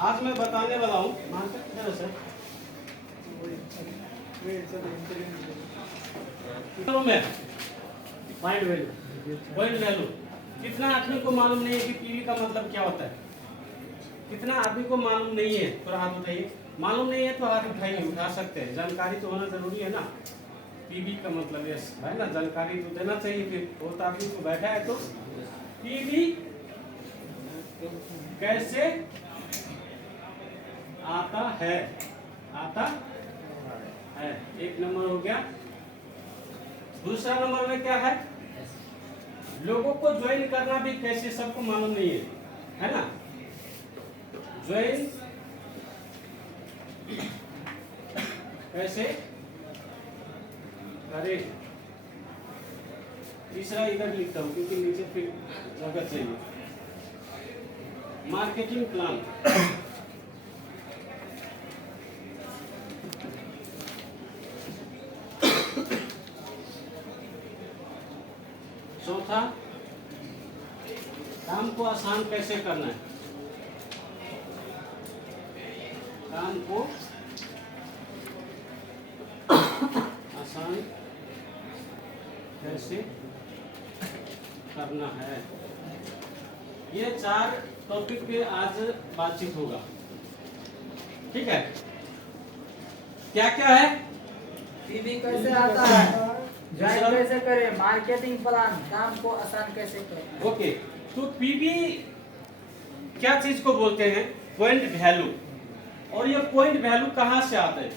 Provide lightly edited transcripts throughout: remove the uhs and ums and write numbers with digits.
आज मैं बताने वाला हूँ मार्केट किधर है सर में पॉइंट वैल्यू कितना आदमी को मालूम नहीं है कि पीवी का मतलब क्या होता है? कितना आदमी को मालूम नहीं है? थोड़ा हाथ उठाइए। मालूम नहीं है तो हाथ उठाइए, उठा सकते हैं। जानकारी तो होना जरूरी है ना। पीवी का मतलब यस है ना, जानकारी तो देना चाहिए। फिर बहुत आदमी को बैठा है तो पीवी कैसे आता है, एक नंबर हो गया। दूसरा नंबर में क्या है? लोगों को ज्वाइन करना भी कैसे, सबको मालूम नहीं है ना। ज्वाइन कैसे करे। तीसरा इधर लिखता हूं क्योंकि नीचे फिर जगह चाहिए। मार्केटिंग प्लान, चौथा काम को आसान कैसे करना है। काम को आसान कैसे करना है। ये 4 टॉपिक पे आज बातचीत होगा, ठीक है। क्या क्या है? पीवी कैसे आता है, ज्वाइन कैसे करें, मार्केटिंग प्लान, काम को आसान कैसे करें। ओके, तो पीवी क्या चीज को बोलते हैं? Point value. और ये पॉइंट वैल्यू कहाँ से आता है?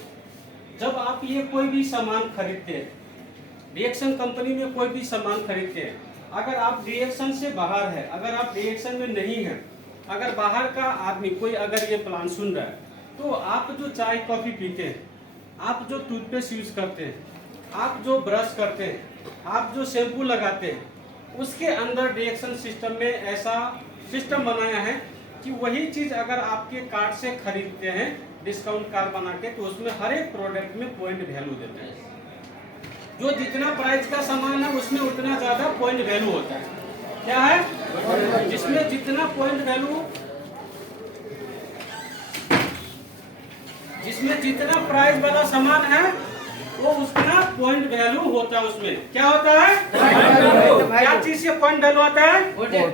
जब आप ये कोई भी सामान खरीदते हैं, रिएक्शन कंपनी में कोई भी सामान खरीदते हैं, अगर आप रिएक्शन से बाहर है, अगर आप रिएक्शन में नहीं है, अगर बाहर का आदमी कोई अगर ये प्लान सुन रहा है, तो आप जो चाय कॉफी पीते हैं, आप जो टूथपेस्ट यूज करते हैं, आप जो ब्रश करते हैं, आप जो शैम्पू लगाते हैं, उसके अंदर रिएक्शन सिस्टम में ऐसा सिस्टम बनाया है कि वही चीज अगर आपके कार्ड से खरीदते हैं डिस्काउंट कार्ड बना के, तो उसमें हर एक प्रोडक्ट में पॉइंट वैल्यू देते हैं। जो जितना प्राइस का सामान है उसमें उतना ज्यादा पॉइंट वैल्यू होता है। क्या है? जिसमें जितना पॉइंट वैल्यू, जिसमें जितना प्राइस वाला सामान है वो उतना पॉइंट वैल्यू होता है। उसमें क्या होता है? क्या चीज से पॉइंट वैल्यू आता है?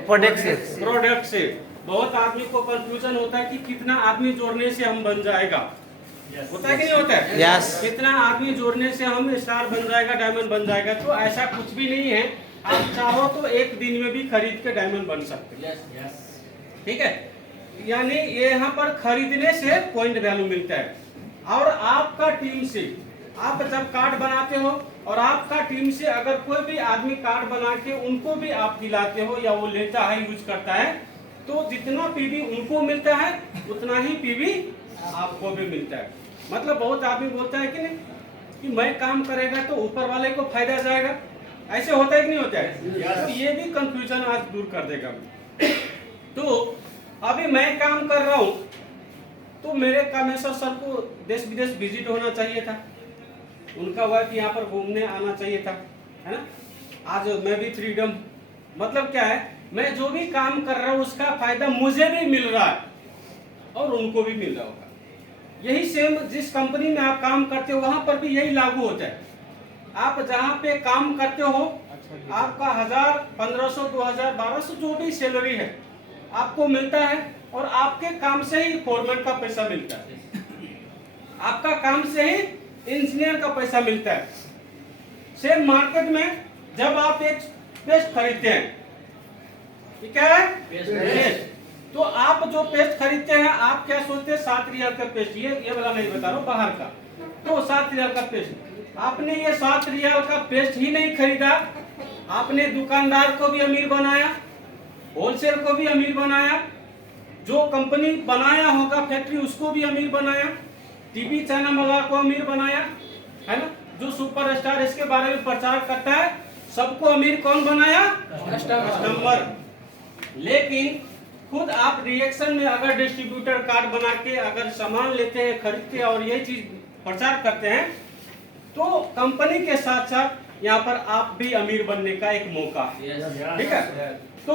प्रोडक्ट से। बहुत आदमी को कंफ्यूजन होता है कि कितना आदमी जोड़ने से हम बन जाएगा। होता है कि नहीं होता है? कितना आदमी जोड़ने से हम स्टार बन जाएगा, डायमंड बन जाएगा। तो ऐसा कुछ भी नहीं है। आप चाहो तो एक दिन में भी खरीद के डायमंड बन सकते हैं। ठीक है, यानी ये यहाँ पर खरीदने से पॉइंट वैल्यू मिलता है। और आपका टीम से आप जब कार्ड बनाते हो और आपका टीम से अगर कोई भी आदमी कार्ड बना के उनको भी आप दिलाते हो या वो लेता है, यूज करता है, तो जितना पीवी उनको मिलता है उतना ही पीवी आपको भी मिलता है। मतलब बहुत आदमी बोलता है कि नहीं कि मैं काम करेगा तो ऊपर वाले को फायदा जाएगा। ऐसे होता है कि नहीं होता है? तो ये भी कंफ्यूजन आज दूर कर देगा। तो अभी मैं काम कर रहा हूँ तो मेरे कामेश्वर सर को देश विदेश विजिट होना चाहिए था, उनका वाइफ यहाँ पर घूमने आना चाहिए था, है ना। आज मैं भी फ्रीडम, मतलब क्या है, मैं जो भी काम कर रहा हूँ उसका फायदा मुझे भी मिल रहा है और उनको भी मिल रहा होगा। यही सेम जिस कंपनी में आप काम करते हो वहां पर भी यही लागू होता है। आप जहाँ पे काम करते हो आपका 1000, 1500, 2000, 1200 जो भी सैलरी है आपको मिलता है और आपके काम से ही फॉरमैन का पैसा मिलता है, आपका काम से ही इंजीनियर का पैसा मिलता है। सेम मार्केट में जब आप एक पेस्ट खरीदते हैं, क्या है? पेस्ट। तो आप जो पेस्ट खरीदते हैं आप क्या सोचते हैं? 7 रियाल का पेस्ट, ये वाला नहीं बता रहा हूँ, बाहर का। तो 7 रियाल का पेस्ट, आपने ये 7 रियाल का पेस्ट ही नहीं खरीदा, आपने दुकानदार को भी अमीर बनाया, होलसेल को भी अमीर बनाया, जो कंपनी बनाया होगा फैक्ट्री उसको भी अमीर बनाया, टीवी चैनल वाला को अमीर बनाया, है ना। जो सुपरस्टार इसके बारे में प्रचार करता है सबको अमीर कौन बनाया? कस्टमर। लेकिन खुद आप रिएक्शन में अगर डिस्ट्रीब्यूटर कार्ड बना के अगर सामान लेते हैं, खरीदते हैं और यही चीज प्रचार करते हैं, तो कंपनी के साथ साथ यहाँ पर आप भी अमीर बनने का एक मौका है। ठीक है, तो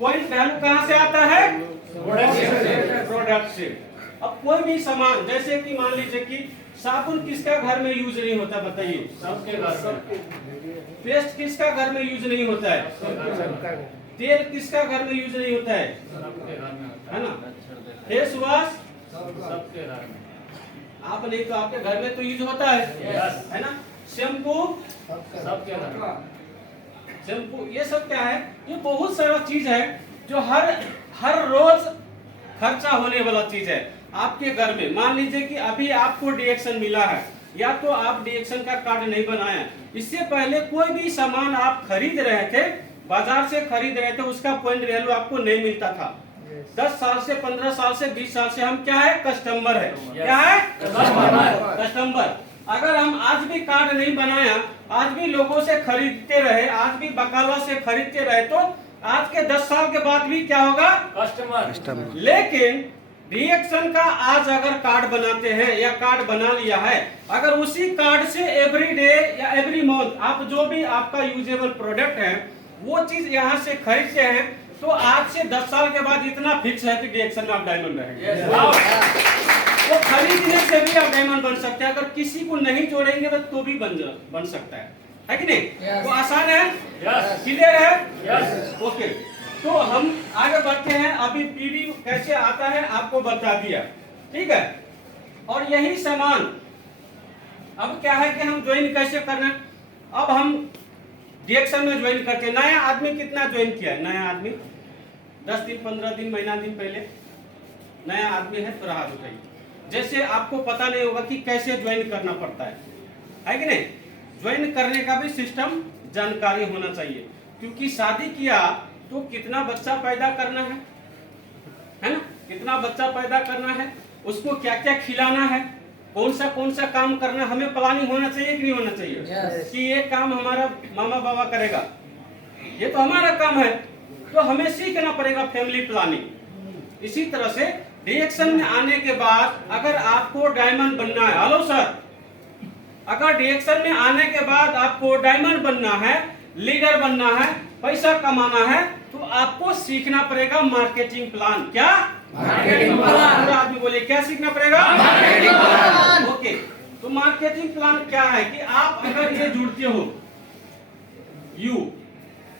पॉइंट वैल्यू कहाँ से आता है? प्रोडक्ट प्रोडक्ट से। अब कोई भी सामान, जैसे कि मान लीजिए कि साबुन किसका घर में यूज नहीं होता, बताइए? सबके घर में। पेस्ट किसका घर में यूज नहीं होता है? तेल किसका घर में यूज नहीं होता है? है ना? फेस वॉश सबके घर में। आप नहीं तो आपके घर में तो यूज होता है ना? शैम्पू सबके घर में। शैम्पू ये सब क्या है? ये बहुत सारा चीज है जो हर रोज खर्चा होने वाला चीज है आपके घर में। मान लीजिए कि अभी आपको डीएक्शन मिला है, या तो आप डीएक्शन का कार्ड नहीं बनाया, इससे पहले कोई भी सामान आप खरीद रहे थे, बाजार से खरीद रहे थे, उसका पॉइंट वैल्यू आपको नहीं मिलता था। 10 साल से, 15 साल से, 20 साल से हम क्या है? कस्टमर है। क्या है? कस्टमर। अगर हम आज भी कार्ड नहीं बनाया, आज भी लोगों से खरीदते रहे, आज भी बकाला से खरीदते रहे, तो आज के 10 साल के बाद भी क्या होगा? कस्टमर। लेकिन डीएक्शन का आज अगर कार्ड बनाते हैं या कार्ड बना लिया है, अगर उसी कार्ड से एवरी डे या एवरी मंथ आप जो भी आपका यूजेबल प्रोडक्ट है वो चीज यहाँ से खरीदते हैं, तो आज से 10 साल के बाद इतना फिक्स है कि डीएक्शन में आप डायमंड रहेंगे। वो खरीदने से भी आप डायमंड बन सकते हैं। अगर किसी को नहीं जोड़ेंगे तो भी बन सकता है कि नहीं? वो आसान है, क्लियर है? ओके, तो हम आगे बढ़ते हैं। अभी पीडी कैसे आता है आपको बता दिया, ठीक है? और यही सामान अब क्या है कि हम ज्वाइन कैसे करना। अब हम डीएक्शन में ज्वाइन करते हैं। नया आदमी कितना ज्वाइन किया है? नया आदमी 10 दिन, 15 दिन, महीना दिन पहले नया आदमी है तो हाथ उठाइए। जैसे आपको पता नहीं होगा कि कैसे ज्वाइन करना पड़ता है कि नहीं? ज्वाइन करने का भी सिस्टम जानकारी होना चाहिए, क्योंकि शादी किया तो कितना बच्चा पैदा करना है ना? कितना बच्चा पैदा करना है, उसको क्या क्या खिलाना है, कौन सा काम करना, हमें प्लानिंग होना चाहिए कि नहीं होना चाहिए? कि ये काम हमारा मामा बाबा करेगा, ये तो हमारा काम है, तो हमें सीखना पड़ेगा फैमिली प्लानिंग। इसी तरह से डीएक्शन में आने के बाद अगर आपको डायमंड बनना है, हेलो सर, अगर डीएक्शन में आने के बाद आपको डायमंड बनना है, लीडर बनना है, पैसा कमाना है, तो आपको सीखना पड़ेगा मार्केटिंग प्लान। क्या? Marketing plan. पूरा आदमी बोले क्या सीखना पड़ेगा? Marketing plan. ओके, तो मार्केटिंग प्लान क्या है कि आप अगर ये जुड़ते हो,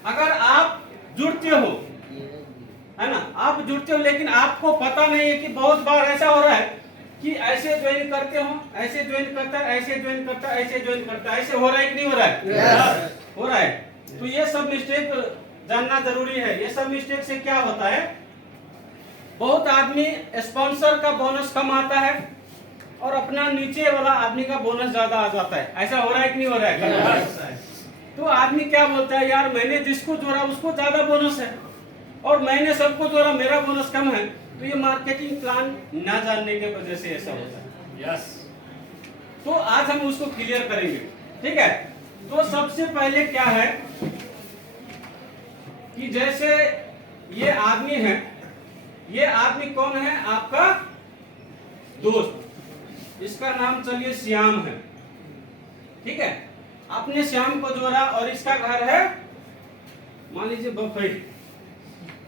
अगर आप जुड़ते हो, है ना, आप जुड़ते हो, लेकिन आपको पता नहीं है कि बहुत बार ऐसा हो रहा है कि ऐसे ज्वाइन करते हो, ऐसे ज्वाइन करता है, ऐसे ज्वाइन करता है, ऐसे ज्वाइन करता है, ऐसे हो रहा है कि नहीं हो रहा है? हो रहा है। तो ये सब मिस्टेक जानना जरूरी है। ये सब मिस्टेक से क्या होता है, बहुत आदमी स्पॉन्सर का बोनस कम आता है और अपना नीचे वाला आदमी का बोनस ज्यादा आ जाता है। ऐसा हो रहा है कि नहीं हो रहा है? तो आदमी क्या बोलता है, यार मैंने जिसको जोड़ा उसको ज्यादा बोनस है और मैंने सबको जोड़ा, मेरा बोनस कम है। तो ये मार्केटिंग प्लान ना जानने के वजह से ऐसा होता है। तो आज हम उसको क्लियर करेंगे, ठीक है? तो सबसे पहले क्या है कि जैसे ये आदमी है, ये आदमी कौन है? आपका दोस्त, इसका नाम चलिए श्याम है, ठीक है? आपने श्याम को जोड़ा और इसका घर है मान लीजिए बफई,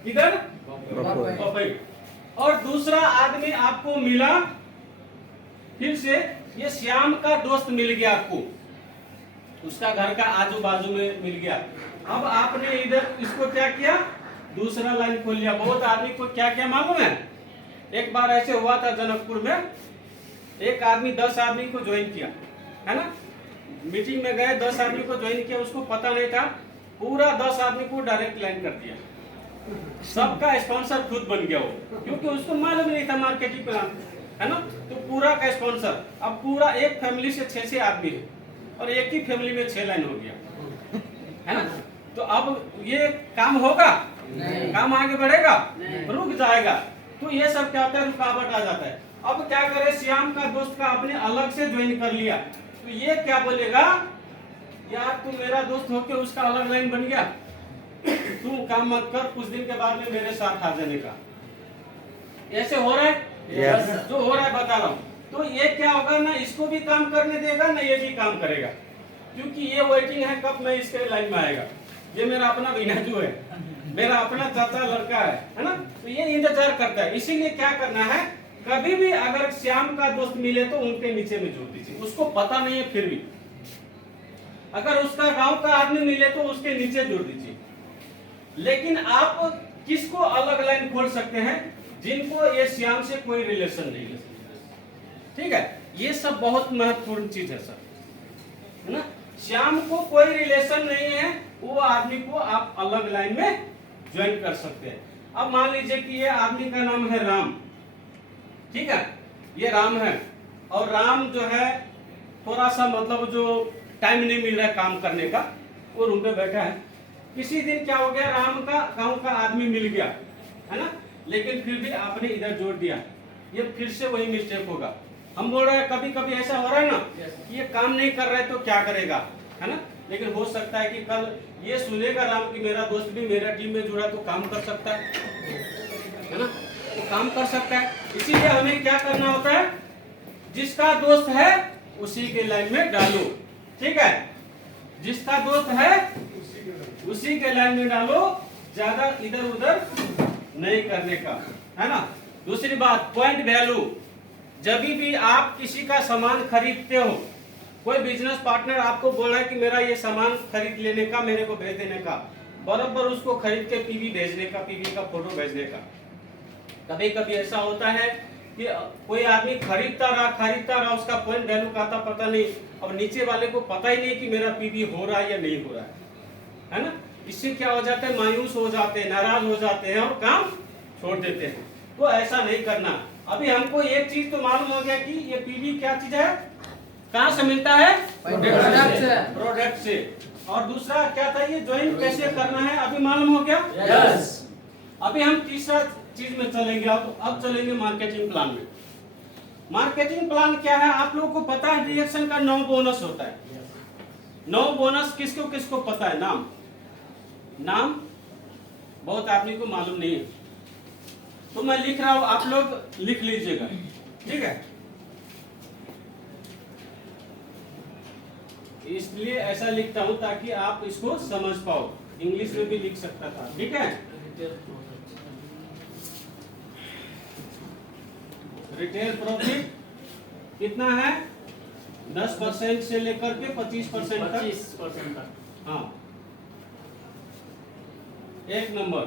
किधर? बफई। और दूसरा आदमी आपको मिला, फिर से ये श्याम का दोस्त मिल गया आपको, उसका घर का आजू बाजू में मिल गया। अब आपने इधर इसको क्या किया? दूसरा लाइन खोल लिया। बहुत आदमी को क्या क्या मालूम है? एक बार ऐसे हुआ था जनकपुर में, एक आदमी 10 आदमी को ज्वाइन किया, है ना? मीटिंग में गए, 10 आदमी को ज्वाइन किया, उसको पता नहीं था, पूरा 10 आदमी को डायरेक्ट लाइन कर दिया। सबका स्पॉन्सर खुद बन गया वो, क्योंकि उसको मालूम नहीं था मार्केटिंग प्लान, है ना? तो पूरा का स्पॉन्सर। अब पूरा एक फैमिली से 6 आदमी है और एक ही फैमिली में 6 लाइन हो गया, है ना? तो अब ये काम होगा? नहीं। काम आगे बढ़ेगा? रुक जाएगा। तो ये सब क्या होता है? रुकावट आ जाता है। अब क्या करे, श्याम का दोस्त का आपने अलग से ज्वाइन कर लिया, तो ये क्या बोलेगा, यार तू मेरा दोस्त होके उसका अलग लाइन बन गया, तू काम मत कर, कुछ दिन के बाद में मेरे साथ आ जाने का। ऐसे हो रहा है? जो हो रहा है बता रहा हूँ। तो ये क्या होगा ना, इसको भी काम करने देगा ना, ये भी काम करेगा, क्योंकि ये वेटिंग है कब मैं इसके लाइन में आएगा। ये मेरा अपना बिनाजू है मेरा अपना चाचा लड़का है ना, तो ये इंतजार करता है। इसीलिए क्या करना है, कभी भी अगर श्याम का दोस्त मिले तो उनके नीचे में जोड़ दीजिए। उसको पता नहीं है फिर भी, अगर उसका गांव का आदमी मिले तो उसके नीचे जोड़ दीजिए। लेकिन आप किसको अलग लाइन खोल सकते हैं, जिनको ये श्याम से कोई रिलेशन नहीं है, ठीक है। ये सब बहुत महत्वपूर्ण चीज है सर, है ना। श्याम को कोई रिलेशन नहीं है, वो आदमी को आप अलग लाइन में ज्वाइन कर सकते हैं। अब मान लीजिए कि ये आदमी का नाम है राम, ठीक है, ये राम है, और राम जो है थोड़ा सा मतलब जो टाइम नहीं मिल रहा है काम करने का, वो रूम पे बैठा है। किसी दिन क्या हो गया, राम का गांव का आदमी मिल गया, है ना, लेकिन फिर भी आपने इधर जोड़ दिया, ये फिर से वही मिस्टेक होगा। हम बोल रहे हैं कभी कभी ऐसा हो रहा है ना कि ये काम नहीं कर रहा है तो क्या करेगा, है ना, लेकिन हो सकता है कि कल ये सुनेगा राम कि मेरा दोस्त भी मेरा टीम में जुड़ा तो काम कर सकता है ना, तो काम कर सकता है। इसीलिए हमें क्या करना होता है, जिसका दोस्त है उसी के लाइन में डालो, ठीक है, जिसका दोस्त है उसी के लाइन में डालो, ज्यादा इधर उधर नहीं करने का, है ना। दूसरी बात, पॉइंट वैल्यू। जब भी आप किसी का सामान खरीदते हो, कोई बिजनेस पार्टनर आपको बोल रहा है कि मेरा ये सामान खरीद लेने का, मेरे को भेज देने का, बराबर उसको खरीद के पीवी भेजने का, पीवी का फोटो भेजने का। कभी कभी ऐसा होता है कि कोई आदमी खरीदता रहा, उसका पॉइंट वैल्यू का पता नहीं, अब नीचे वाले को पता ही नहीं कि मेरा पीवी हो रहा है या नहीं हो रहा है ना। इससे क्या हो जाता है, मायूस हो जाते हैं, नाराज हो जाते हैं और काम छोड़ देते हैं। तो ऐसा नहीं करना। अभी हमको एक चीज तो मालूम हो गया कि ये पीवी क्या चीज है, कहाँ से मिलता है, प्रोडक्ट से। और दूसरा क्या था, ये ज्वाइन कैसे करना है, अभी मालूम हो गया। यस। अभी हम तीसरा चीज में चलेंगे, अब चलेंगे मार्केटिंग प्लान में। मार्केटिंग प्लान क्या है, आप लोगों को पता है रिएक्शन का 9 बोनस होता है। 9 बोनस किसको किसको पता है, नाम बहुत आदमी को मालूम नहीं है, तो मैं लिख रहा हूं, आप लोग लिख लीजिएगा, ठीक है। इसलिए ऐसा लिखता हूं ताकि आप इसको समझ पाओ, इंग्लिश में भी लिख सकता था, ठीक है। रिटेल प्रॉफिट कितना है, 10% से लेकर के 25% तक। हाँ, एक नंबर।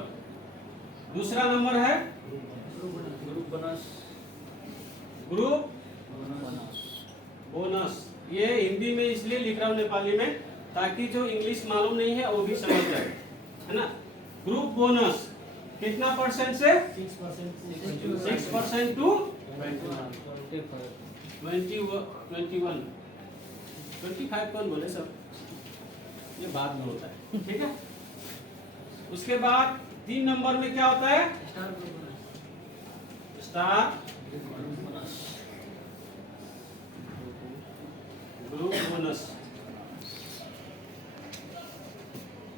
दूसरा नंबर है ग्रुप बोनस। ये हिंदी में इसलिए लिख रहा हूँ नेपाली में, ताकि जो इंग्लिश मालूम नहीं है वो भी समझ जाए, है ना। ग्रुप बोनस कितना परसेंट से, 6% टू 25 कौन बोले सब, ये बाद में होता है, ठीक है। उसके बाद 3 नंबर में क्या होता है, स्टार ग्रुप बोनस।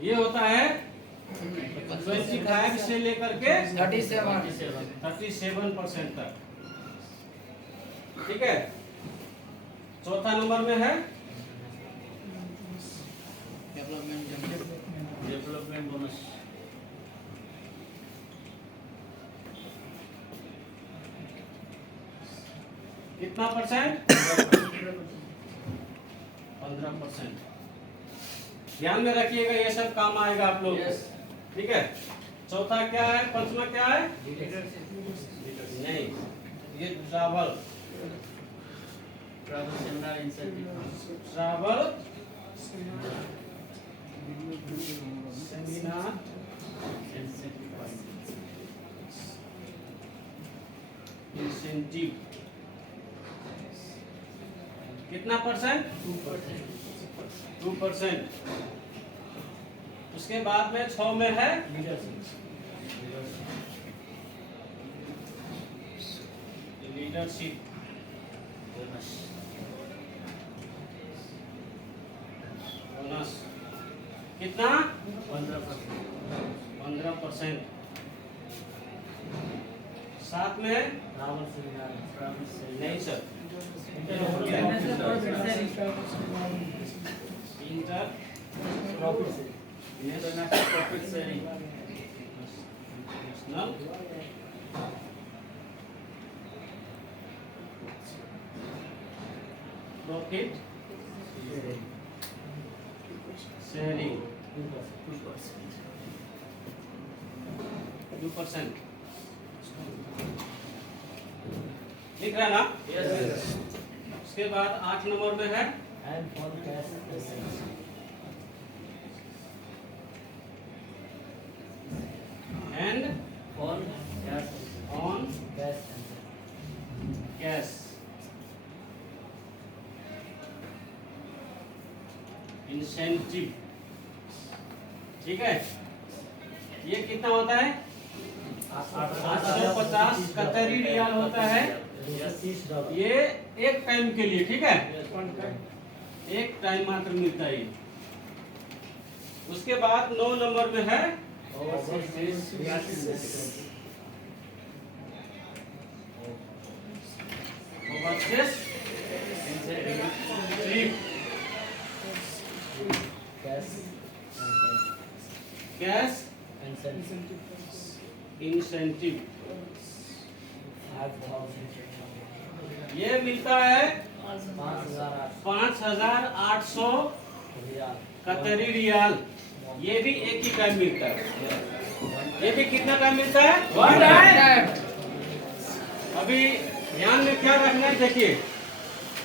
ये होता है 25 से लेकर के 37% तक, ठीक है। चौथा नंबर में है डेवलपमेंट बोनस। कितना परसेंट, 15%। ध्यान में रखिएगा, ये सब काम आएगा आप लोग, ठीक है। चौथा क्या है, पंचमा क्या है, नहीं, ये ट्रैवल सेमिनार इंसेंटिव। कितना परसेंट, 2%। उसके बाद में 6 में है लीडरशिप बोनस। कितना, 15%। 7 में नहीं सर, इंटरनेशनल प्रॉफिट शेयरिंग 2%। लिख रहा ना? उसके बाद 8 नंबर में है And for cash assets. And On cash on cash cash incentive. ठीक है, ये कितना होता है? 850 कतरी रियाल होता है। ये एक टाइम के लिए, ठीक है, एक टाइम मात्र मिलता है ये। उसके बाद 9 नंबर में है ओवरसीज स्लिप कैश इंसेंटिव। ये मिलता है 5,800 कतरी रियाल। ये भी एक ही टाइम मिलता है। ये भी कितना टाइम मिलता है? 1 टाइम। अभी ध्यान में क्या रखना है, देखिए,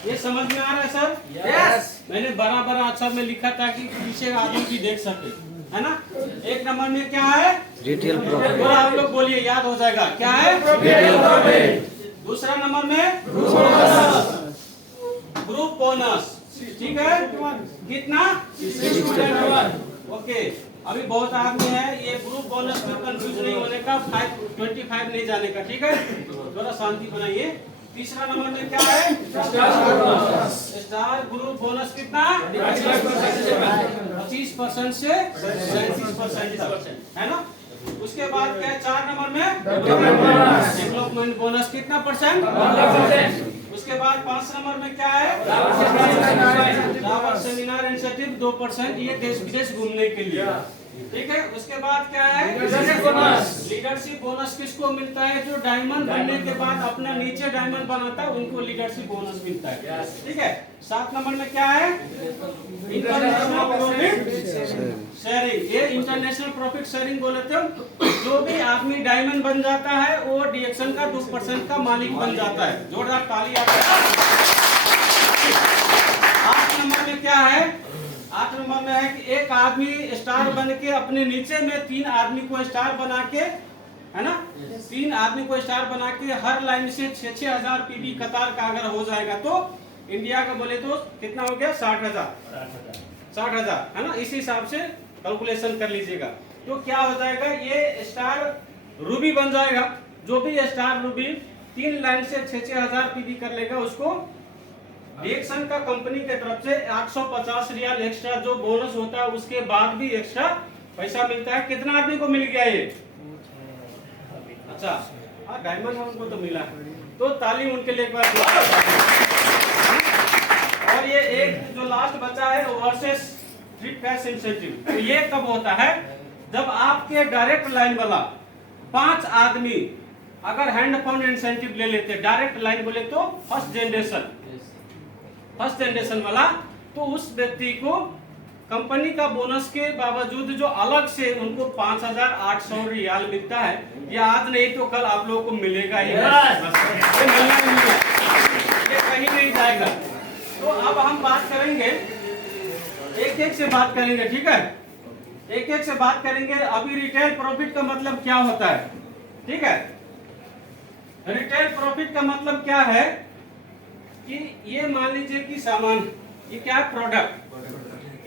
ये समझ में आ रहा है सर? यस। मैंने बड़ा बड़ा अक्षर में लिखा ताकि पीछे आदमी भी देख सके, है ना? 1 नंबर में क्या है? Retail profit. और आप लोग बोलिए, याद हो जाएगा। क्या है? Retail profit. दूसरा नंबर में ग्रुप बोनस। ठीक है, कितना? 61। ओके, अभी बहुत आदमी है, ये ग्रुप बोनस में कंफ्यूज नहीं होने का, 25 नहीं जाने का। ठीक है, थोड़ा शांति बनाइए। तीसरा नंबर में क्या है? स्टार ग्रुप बोनस कितना? 25% से 37% तक, है ना? उसके बाद क्या है? 4 नंबर में डेवलपमेंट बोनस कितना परसेंट? 1%। उसके बाद 5 नंबर में क्या है? ट्रैवल सेमिनार इंसेंटिव 2%, ये देश विदेश घूमने के लिए। ठीक है, उसके बाद क्या है? लीडरशिप बोनस किसको मिलता है? जो डायमंड बनने के बाद अपना नीचे डायमंड बनाता है, उनको लीडरशिप बोनस मिलता है। ठीक है, 7 नंबर में क्या है? International profit sharing. ये इंटरनेशनल प्रॉफिट शेयरिंग बोले थे, जो भी आदमी डायमंड बन जाता है वो डीएक्शन का 2% का मालिक बन जाता है। जोरदार ताली। 8 नंबर में क्या है? 8 नंबर में है कि एक आदमी स्टार बन के अपने नीचे में 3 आदमी को स्टार बना के, है ना, 3 आदमी को स्टार बना के हर लाइन से 6-6 हजार पीबी कतार का अगर हो जाएगा तो इंडिया का बोले तो कितना हो गया? 60,000, है ना? इस हिसाब से कैलकुलेशन कर लीजिएगा। तो क्या हो जाएगा? ये स्टार रूबी बन जाएगा। जो भी स्टार रूबी 3 लाइन से 6-6 हजार पीबी कर लेगा, उसको डीएक्शन का कंपनी के तरफ से 850 रियाल एक्स्ट्रा जो बोनस होता है, उसके बाद भी एक्स्ट्रा पैसा मिलता है। कितना आदमी को मिल गया ये? अच्छा, हाँ, डायमंड उनको तो मिला है, तो ताली उनके लिए एक बार। और ये एक जो लास्ट बचा है ओवरसीज ट्रिप कैश इंसेंटिव, तो ये कब होता है? जब आपके डायरेक्ट लाइन वाला 5 आदमी अगर हैंड फंड इंसेंटिव ले लेते, डायरेक्ट लाइन बोले तो फर्स्ट जनरेशन वाला, तो उस व्यक्ति को कंपनी का बोनस के बावजूद जो अलग से उनको 5,800 रियाल मिलता है। ये आज नहीं तो कल आप लोगों को मिलेगा ही, ये मिलना ही मिलेगा, ये कहीं नहीं जाएगा। तो अब हम बात करेंगे, एक से बात करेंगे। ठीक है, एक से बात करेंगे। अभी रिटेल प्रॉफिट का मतलब क्या होता है? ठीक है, रिटेल प्रॉफिट का मतलब क्या है कि ये मान लीजिए कि सामान, ये क्या है? प्रोडक्ट।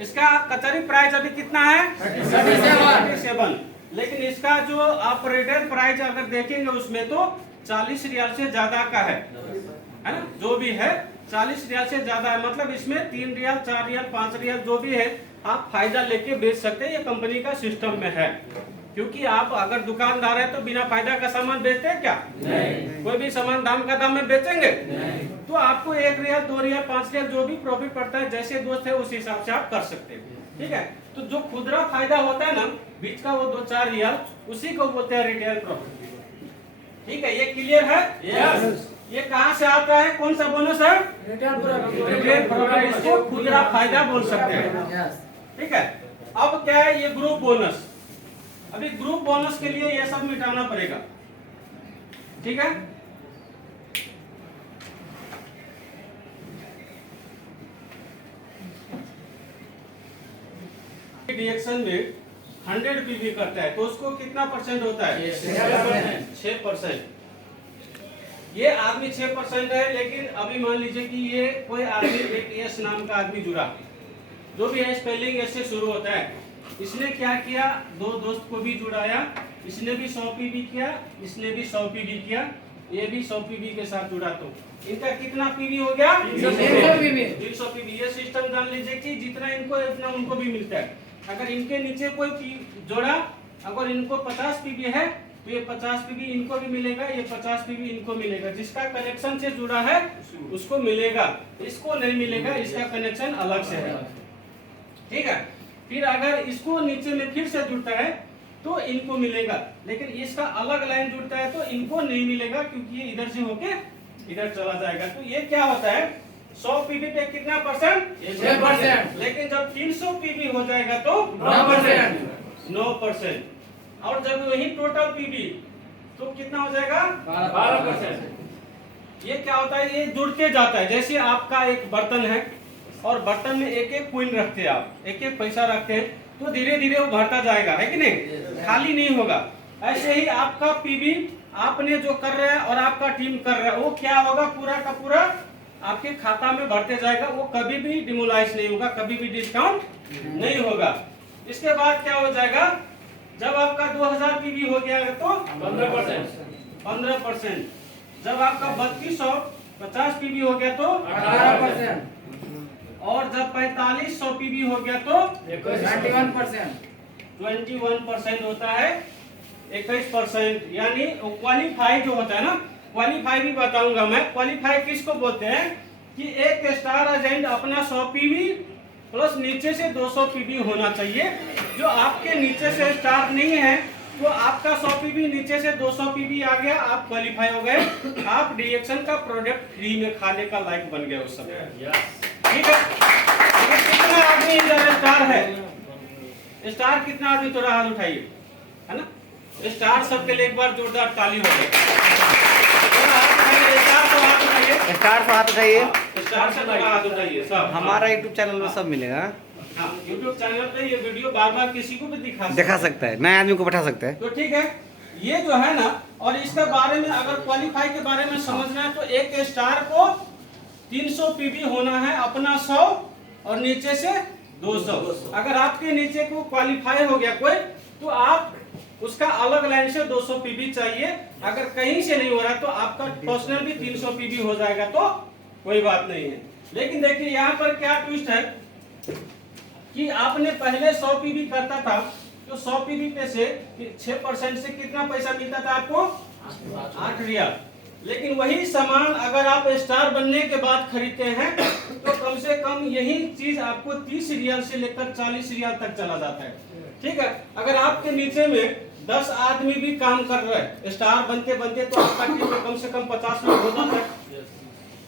इसका कतरी प्राइस अभी कितना है? 37। लेकिन इसका जो आप रिटेल प्राइस अगर देखेंगे उसमें तो 40 रियाल से ज्यादा का है ना? जो भी है 40 रियाल से ज्यादा है। मतलब इसमें 3 रियाल, 4 रियाल, 5 रियाल जो भी है आप फायदा लेके बेच सकते हैं। ये कंपनी का सिस्टम में है, क्योंकि आप अगर दुकानदार है तो बिना फायदा का सामान बेचते हैं क्या? नहीं। कोई भी सामान दाम का दाम में बेचेंगे? नहीं। तो आपको 1 रियाल, 2 रियाल, 5 रियाल जो भी प्रॉफिट पड़ता है, जैसे दोस्त है उस हिसाब से आप कर सकते हैं। ठीक है। तो जो खुदरा फायदा होता है ना बीच का वो 2-4 रियल, उसी को बोलते हैं रिटेल प्रॉफिट। ठीक है, ये क्लियर है? यस। ये कहाँ से आता है, कौन सा बोनस है? Retail profit. रिटेल प्रॉफिट, इसको खुदरा फायदा बोल सकते हैं। यस। ठीक है। अब क्या है ये ग्रुप बोनस। अभी ग्रुप बोनस के लिए ये सब मिटाना पड़ेगा। ठीक है। डिडक्शन में 100 पीवी करता है तो उसको कितना परसेंट होता है? 6%। ये आदमी 6% है, लेकिन अभी मान लीजिए कि ये कोई आदमी एक यश नाम का आदमी जुड़ा, जो भी है स्पेलिंग एस से शुरू होता है। इसने क्या किया, 2 दोस्त को भी जुड़ाया, इसने भी 100 पीवी किया, इसने भी 100 पीवी किया, ये भी 100 पीवी के साथ जुड़ा, तो इनका कितना पीवी हो गया? 300 पीवी। ये सिस्टम जान लीजिए कि जितना इनको इतना उनको भी मिलता है। अगर इनके नीचे कोई जोड़ा, अगर इनको 50 पीवी है तो ये 50 पीवी इनको भी मिलेगा, ये 50 पीवी इनको मिलेगा। जिसका कनेक्शन से जुड़ा है उसको मिलेगा, इसको नहीं मिलेगा, इसका कनेक्शन अलग से है। ठीक है। फिर अगर इसको नीचे में फिर से जुड़ता है तो इनको मिलेगा, लेकिन इसका अलग लाइन जुड़ता है तो इनको नहीं मिलेगा, क्योंकि ये इधर से होके इधर चला जाएगा। तो ये क्या होता है, 100 पीवी पे कितना परसेंट? 6%। लेकिन जब 300 पीवी हो जाएगा तो 9%। और जब वही टोटल पीवी तो कितना हो जाएगा? 12%। ये क्या होता है, ये जुड़ते जाता है। जैसे आपका एक बर्तन है और बर्तन में एक एक कॉइन रखते हैं, आप एक एक पैसा रखते हैं, तो धीरे धीरे वो बढ़ता जाएगा, है कि नहीं? खाली नहीं होगा। ऐसे ही आपका पीवी आपने जो कर रहा है और आपका टीम कर रहा है, वो क्या होगा, पूरा का पूरा आपके खाता में बढ़ते जाएगा। वो कभी भी डिमोलाइज नहीं होगा, कभी भी डिस्काउंट नहीं होगा। इसके बाद क्या हो जाएगा, जब आपका 2000 पीवी हो गया तो 15%। जब आपका 3250 पीवी हो गया तो 18%। और जब 4500 पीवी हो गया तो 21% होता है। 21%, यानी क्वालिफाई जो होता है ना, क्वालिफाई भी बताऊंगा मैं। क्वालिफाई किसको बोलते हैं कि एक स्टार एजेंट अपना 100 पीवी प्लस नीचे से 200 पीवी होना चाहिए। जो आपके नीचे से स्टार नहीं है तो आपका 100 पीवी नीचे से 200 पीवी आ गया, आप क्वालिफाई हो गए, आप डीएक्शन का प्रोडक्ट फ्री में खाने का लायक बन गए उस समय। ठीक है। कितना आदमी इधर स्टार है, स्टार कितना आदमी थोड़ा हाथ उठाइए, है ना? स्टार सबके लिए एक बार जोरदार ताली हो गई। स्टार तो हाथ उठाइए, स्टार से हाथ उठाइए, स्टार से थोड़ा हाथ उठाइए सब। हमारा यूट्यूब चैनल में सब मिलेगा। हाँ, यूट्यूब चैनल पे ये वीडियो बार बार किसी को भी दिखा सकता है, नए आदमी को बैठा सकता है। तो ठीक है, ये जो है ना, और इसके बारे में अगर क्वालिफाई के बारे में समझना है तो एक स्टार को 300 पीवी होना है, अपना 100 और नीचे से 200। अगर आपके नीचे को क्वालिफाई हो गया कोई, तो आप उसका अलग लाइन से 200 पीवी चाहिए। अगर कहीं से नहीं हो रहा तो आपका पर्सनल भी 300 पीवी हो जाएगा, तो कोई बात नहीं है। लेकिन देखिए यहाँ पर क्या ट्विस्ट है कि आपने पहले 100 पीवी करता था तो 100 पीवी पे से 6% से कितना पैसा मिलता था आपको? 8 रियाल। लेकिन वही सामान अगर आप स्टार बनने के बाद खरीदते हैं तो कम से कम यही चीज आपको 30 रियाल से लेकर 40 रियाल तक चला जाता है। ठीक है। अगर आपके नीचे में 10 आदमी भी काम कर रहे हैं स्टार बनते बनते, तो आपका टीम में कम से कम 50 लोग हो जाता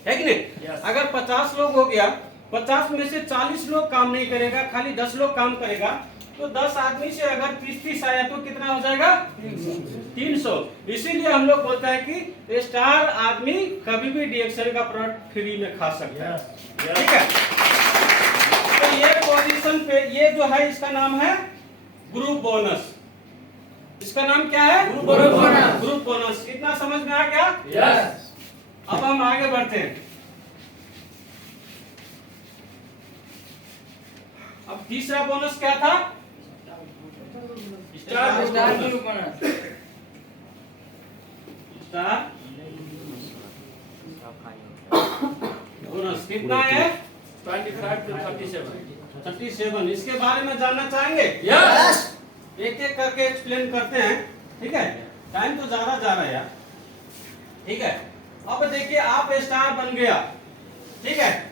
है कि नहीं? अगर 50 लोग हो गया, 50 में से 40 लोग काम नहीं करेगा, खाली 10 लोग काम करेगा, तो 10 आदमी से अगर 30 आया तो कितना हो जाएगा? 300। इसीलिए हम लोग बोलते हैं कि स्टार आदमी कभी भी डीएक्शन का प्रोडक्ट फ्री में खा सकता है। ठीक है। तो ये पोजीशन पे ये जो है इसका नाम है ग्रुप बोनस। इसका नाम क्या है? Group bonus. इतना समझ में आ गया? यस। अब हम आगे बढ़ते हैं। अब तीसरा बोनस क्या था? Star bonus. स्टार बोनस कितना है? 25 to 37। इसके बारे में जानना चाहेंगे? यस। एक एक करके एक्सप्लेन करते हैं। ठीक है, टाइम तो ज्यादा जा रहा है यार। ठीक है। अब देखिए आप स्टार बन गया, ठीक है,